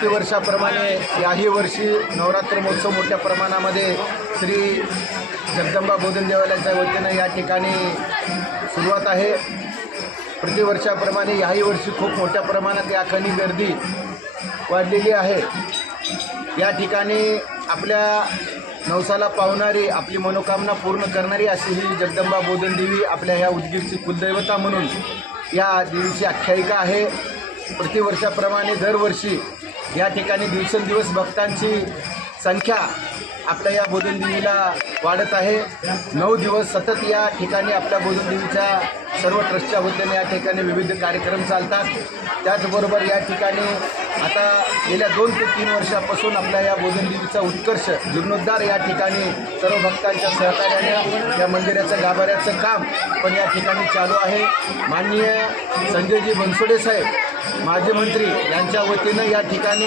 प्रतिवर्षाप्रमाणे याही वर्षी नवरात्र महोत्सव मोठ्या प्रमाणामध्ये श्री जगदंबा बोधन देवालयाच्या वतीनं या ठिकाणी सुरुवात आहे। प्रतिवर्षाप्रमाणे याही वर्षी खूप मोठ्या प्रमाणात या ठिकाणी गर्दी वाढलेली आहे। या ठिकाणी आपल्या नवसाला पावणारी, आपली मनोकामना पूर्ण करणारी अशी ही जगदंबा बोधन देवी आपल्या ह्या उदगीरची कुलदैवता म्हणून या देवीची आख्यायिका आहे। प्रतिवर्षाप्रमाणे दरवर्षी या ठिकाणी दिवसेंदिवस भक्तांची संख्या आपल्या या बोधन देवीला वाढत आहे। 9 दिवस सतत या ठिकाणी आपल्या बोधन देवीच्या सर्व ट्रस्टच्या वतीने या ठिकाणी विविध कार्यक्रम चालतात। त्याचबरोबर या ठिकाणी आता गेल्या 2 ते 3 वर्षापासून आपल्या या बोधन देवीचा उत्कर्ष जीर्णोद्धार या ठिकाणी सर्व भक्तांच्या सहकार्याने या मंदिराचं गाभाऱ्याचं काम पण या ठिकाणी चालू आहे। माननीय संजयजी बनसोडे साहेब माजी मंत्री यांच्या वतीनं या ठिकाणी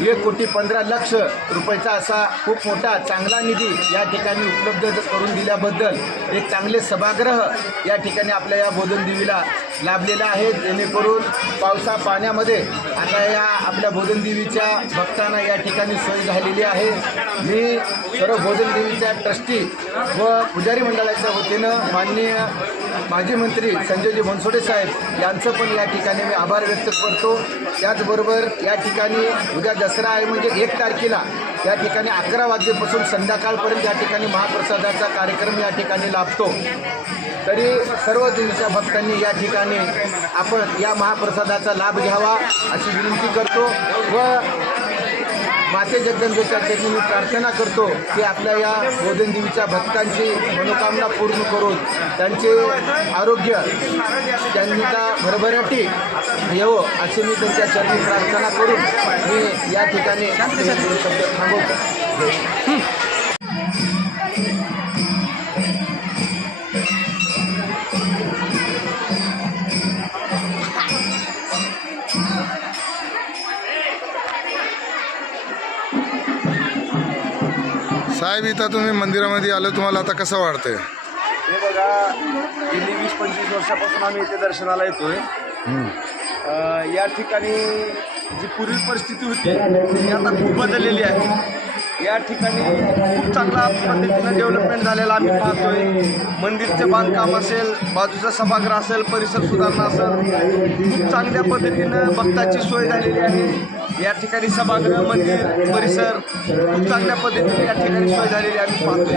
1,15,00,000 रुपयाचा असा खूप मोठा चांगला निधी या ठिकाणी उपलब्ध करून दिल्याबद्दल एक चांगले सभागृह या ठिकाणी आपल्या या बोधन देवीला लाभलेला आहे। जेणेकरून पावसा पाण्यामध्ये आता या आपल्या बोधन देवीच्या भक्तांना या ठिकाणी सोय झालेली आहे। मी सर्व बोधन देवीच्या ट्रस्टी व पुजारी मंडळाच्या वतीनं माननीय माजी मंत्री संजयजी बनसोडे साहेब यांचं पण या ठिकाणी मी आभार व्यक्त करतो। त्याचबरोबर या ठिकाणी उद्या दसरा आहे म्हणजे 1 तारखेला या ठिकाणी 11 वाजेपासून संध्याकाळपर्यंत या ठिकाणी महाप्रसादाचा कार्यक्रम या ठिकाणी लाभतो। तरी सर्व देवीच्या भक्तांनी या ठिकाणी आपण या महाप्रसादाचा लाभ घ्यावा अशी विनंती करतो व माते जगदंबेच्या चरणी मी प्रार्थना करतो की आपल्या या बोधन देवीच्या भक्तांची मनोकामना पूर्ण करून त्यांचे आरोग्य त्यांना भरभराटी येवो अशी मी त्यांच्या चरणी प्रार्थना करून मी या ठिकाणी शब्द थांबवतो। साहेब, इथं तुम्ही मंदिरामध्ये आलो, तुम्हाला आता कसं वाटतंय? हे बघा, गेली 20-25 वर्षापासून आम्ही इथे दर्शनाला येतोय। या ठिकाणी जी पूर्वी परिस्थिती होती ती आता खूप बदललेली आहे। या ठिकाणी खूप चांगला पद्धतीनं डेव्हलपमेंट झालेला आम्ही पाहतोय। मंदिरचे बांधकाम असेल, बाजूचा सभागृह असेल, परिसर सुधारणा असेल, खूप चांगल्या पद्धतीनं भक्ताची सोय झालेली आहे। या ठिकाणी सभागृह, मंदिर, परिसर खूप चांगल्या पद्धतीने या ठिकाणी सोय झालेली आम्ही पाहतोय।